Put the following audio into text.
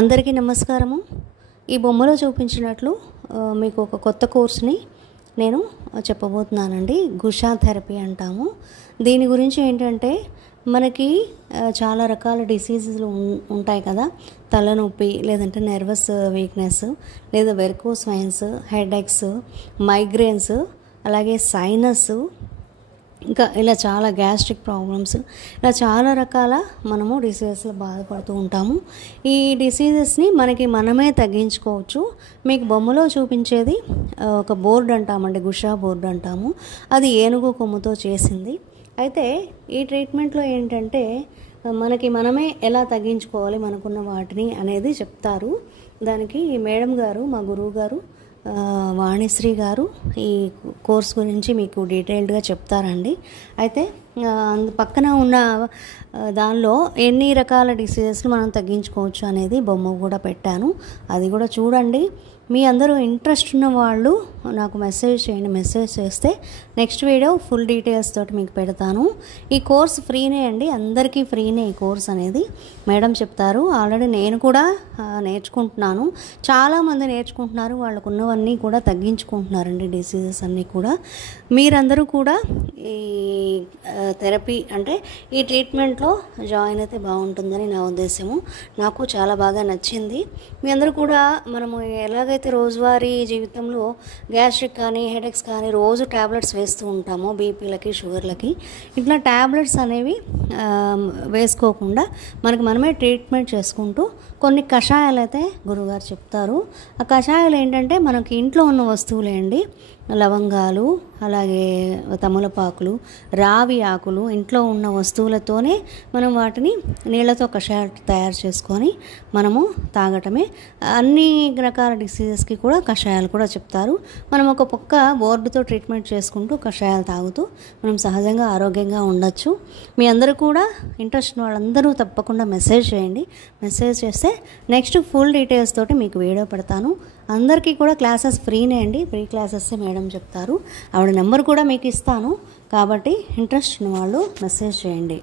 అందరికీ నమస్కారము. ఈ బొమ్మలో చూపించినట్లు మీకు ఒక కొత్త కోర్స్ని నేను చెప్పబోతున్నానండి. గుషా థెరపీ అంటాము. దీని గురించి ఏంటంటే మనకి చాలా రకాల డిసీజెస్లు ఉంటాయి కదా. తలనొప్పి, లేదంటే నర్వస్ వీక్నెస్, లేదా వెరికోస్ వెయిన్స్, హెడేక్స్, మైగ్రేన్స్, అలాగే సైనస్, ఇంకా ఇలా చాలా గ్యాస్ట్రిక్ ప్రాబ్లమ్స్, ఇలా చాలా రకాల మనము డిసీజెస్లో బాధపడుతూ ఉంటాము. ఈ డిసీజెస్ని మనమే తగ్గించుకోవచ్చు. మీకు బొమ్మలో చూపించేది ఒక బోర్డు అంటామండి, గుషా బోర్డు అంటాము. అది ఏనుగు కొమ్ముతో చేసింది. అయితే ఈ ట్రీట్మెంట్లో ఏంటంటే మనమే ఎలా తగ్గించుకోవాలి మనకున్న వాటిని అనేది చెప్తారు. దానికి ఈ మేడం గారు, మా గురువు గారు వాణిశ్రీ గారు ఈ కోర్స్ గురించి మీకు డీటెయిల్డ్గా చెప్తారండి. అయితే పక్కన ఉన్న దానిలో ఎన్ని రకాల డిసీజెస్ని మనం తగ్గించుకోవచ్చు అనేది బొమ్మ కూడా పెట్టాను. అది కూడా చూడండి. మీ అందరూ ఇంట్రెస్ట్ ఉన్న వాళ్ళు నాకు మెసేజ్ చేయండి. మెసేజ్ చేస్తే నెక్స్ట్ వీడియో ఫుల్ డీటెయిల్స్ తోటి మీకు పెడతాను. ఈ కోర్స్ ఫ్రీనే అండి, అందరికీ ఫ్రీనే ఈ కోర్స్ అనేది. మేడం చెప్తారు. ఆల్రెడీ నేను కూడా నేర్చుకుంటున్నాను. చాలామంది నేర్చుకుంటున్నారు, వాళ్ళకు ఉన్నవన్నీ కూడా తగ్గించుకుంటున్నారండి, డిసీజెస్ అన్నీ కూడా. మీరందరూ కూడా ఈ థెరపీ అంటే ఈ ట్రీట్మెంట్లో జాయిన్ అయితే బాగుంటుందని నా ఉద్దేశము. నాకు చాలా బాగా నచ్చింది. మీ అందరూ కూడా మనము ఎలాగైతే రోజువారీ జీవితంలో గ్యాస్ట్రిక్ కానీ హెడేక్స్ కానీ రోజు ట్యాబ్లెట్స్ వేస్తూ ఉంటామో, బీపీలకి షుగర్లకి, ఇట్లా ట్యాబ్లెట్స్ అనేవి వేసుకోకుండా మనమే ట్రీట్మెంట్ చేసుకుంటూ కొన్ని కషాయాలు అయితే గురువుగారు చెప్తారు. ఆ కషాయాలు ఏంటంటే మనకి ఇంట్లో ఉన్న వస్తువులే అండి. లవంగాలు, అలాగే తమలపాకులు, రావి ఆకులు, ఇంట్లో ఉన్న వస్తువులతోనే మనం వాటిని నీళ్ళతో కషాయాలు తయారు చేసుకొని మనము తాగటమే. అన్ని రకాల డిసీజెస్కి కూడా కషాయాలు కూడా చెప్తారు. మనం ఒక పక్క బోర్డుతో ట్రీట్మెంట్ చేసుకుంటూ కషాయాలు తాగుతూ మనం సహజంగా ఆరోగ్యంగా ఉండొచ్చు. మీ అందరూ కూడా ఇంట్రెస్ట్ వాళ్ళందరూ తప్పకుండా మెసేజ్ చేయండి. మెసేజ్ చేస్తే నెక్స్ట్ ఫుల్ డీటెయిల్స్ తోటి మీకు వీడియో పెడతాను. అందరికీ కూడా క్లాసెస్ ఫ్రీనే అండి, ఫ్రీ క్లాసెస్ మేడం చెప్తారు. ఆవిడ నెంబర్ కూడా మీకు ఇస్తాను. కాబట్టి ఇంట్రెస్ట్ ఉన్న వాళ్ళు మెసేజ్ చేయండి.